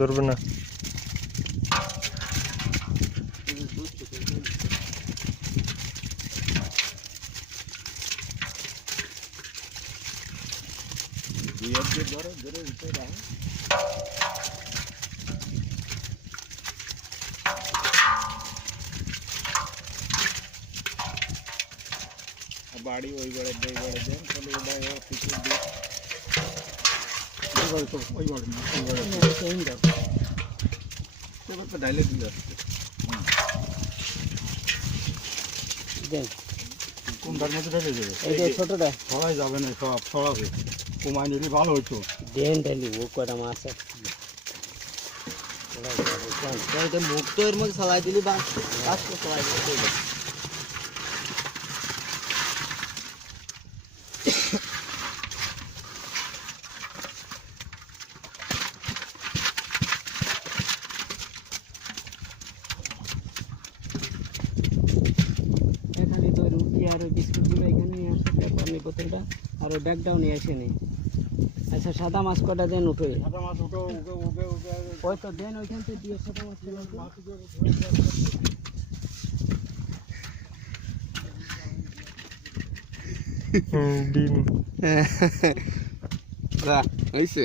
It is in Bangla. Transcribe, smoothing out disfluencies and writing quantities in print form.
ধরবে না। বাড়ি ওই বাড়ি দেন তাহলে ওটা কিছু দিয়ে ওই বাড়ি না ওই বাড়ি এবার তো ডাইলে দিয়ে আসছে। কোনটার মধ্যে ঢেলে দেবে? এই যে ছোটটা সবাই যাবে না, সব ছড়াবে। কমাই নিলে ভালো হইতো। দেন ঢালি ও কটা মাছ আছে মুখ তো এর মধ্যে সলাই দিলি বা কাজ তো সলাই দিলি। এখানে তো রুটি আর বিস্কুটগুলো এখানে নিয়ে আসতে পারনি বোতলটা আর ওই ব্যাগটাও নিয়ে আসেনি। আচ্ছা সাদা মাছ কটা দেন উঠে সাদা মাছ উঠো উঠে উঠে উঠে ওই তো দেন ওইখান থেকে দিয়ে সাদা মাছ ডিম হয়েছে।